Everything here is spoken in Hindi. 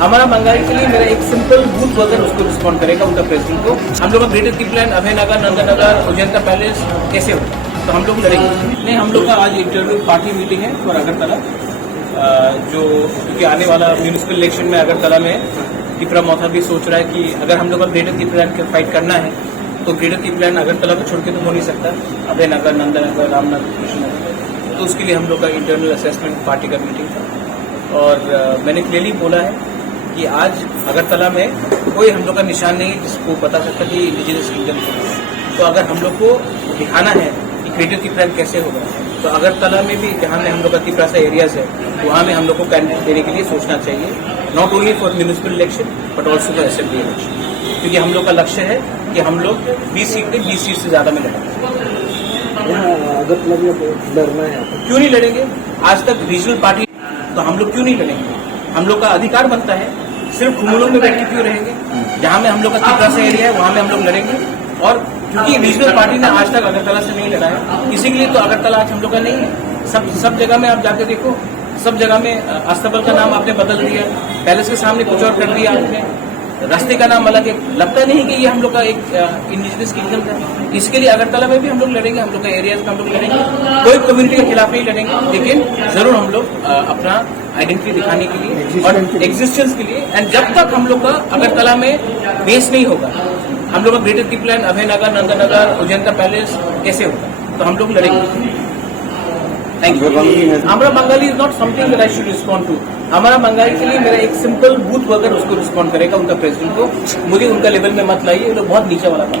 हमारा बंगाली के लिए मेरा एक सिंपल बूथ वर्कर उसको रिस्पॉन्ड करेगा उनका प्रेसिडेंट को। हम लोग का ग्रेटर की प्लान अभय नगर, नंदनगर, अजंता पैलेस कैसे हो, तो हम लोग लड़ेंगे। नहीं, हम लोग का आज इंटरनल पार्टी मीटिंग है और अगरतला जो क्योंकि आने वाला म्यूनिसिपल इलेक्शन में अगरतला में टिपरा मौथा भी सोच रहा है कि अगर हम लोग का ग्रेटर की प्लान के फाइट करना है तो ग्रेटर की प्लान अगरतला को छोड़ के तो हो नहीं सकता, अभय नगर, नंदनगर, रामनगर, कृष्णनगर। तो उसके लिए हम लोग का इंटरनल असेसमेंट पार्टी का मीटिंग था और मैंने क्लियरली बोला है कि आज अगरतला में कोई हम लोग का निशान नहीं है जिसको बता सकता कि इंडिजिनस किंगडम है। तो अगर हम लोग को दिखाना है कि ग्रेटर की प्लान कैसे होगा तो अगरतला में भी जहाँ में हम लोग का तिपरा सा एरियाज है वहाँ में हम लोग को कैंडिडेट देने के लिए सोचना चाहिए, not only for municipal election but also for assembly election, क्योंकि हम लोग का लक्ष्य है कि हम लोग 20 सीट से ज्यादा में लड़ेंगे। अगरतला में लड़ना है, क्यों नहीं लड़ेंगे? आज तक रीजनल पार्टी तो हम लोग क्यों नहीं लड़ेंगे? हम लोग का अधिकार बनता है, सिर्फ खुमुलों में बैठ के क्यों रहेंगे? जहाँ में हम लोग का तिपरा सा एरिया है वहाँ में हम लोग लड़ेंगे। और क्योंकि रीजनल पार्टी ने आज तक अगरतला से नहीं लड़ा है, इसी के लिए तो अगरतला आज हम लोग का नहीं है। सब जगह में आप जाके देखो, सब जगह में अस्तबल का नाम आपने बदल दिया, पैलेस के सामने कुछ और कर दिया आपने, रास्ते का नाम अलग है। लगता नहीं कि ये हम लोग का एक इंडिजिनस किंगडम है। इसके लिए अगरतला में भी हम लोग लड़ेंगे, हम लोग का एरियाज में हम लोग लड़ेंगे, कोई कम्युनिटी के खिलाफ नहीं लड़ेंगे, लेकिन जरूर हम लोग अपना आइडेंटिटी दिखाने के लिए और एग्जिस्टेंस के लिए। एंड जब तक हम लोग का अगरतला में बेस नहीं होगा, हम लोग का ग्रेटर की प्लान अभय नगर, नंदनगर, अजंता पैलेस कैसे होगा, तो हम लोग लड़ेंगे। Thank you. हमारा Bengali is not something that I should respond to. हमारा बंगाली के लिए मेरा एक सिंपल बूथ वर्कर उसको रिस्पॉन्ड करेगा उनका प्रेसिडेंट को। मुझे उनका लेवल में मत लाइए, वो लोग बहुत नीचे वाला था।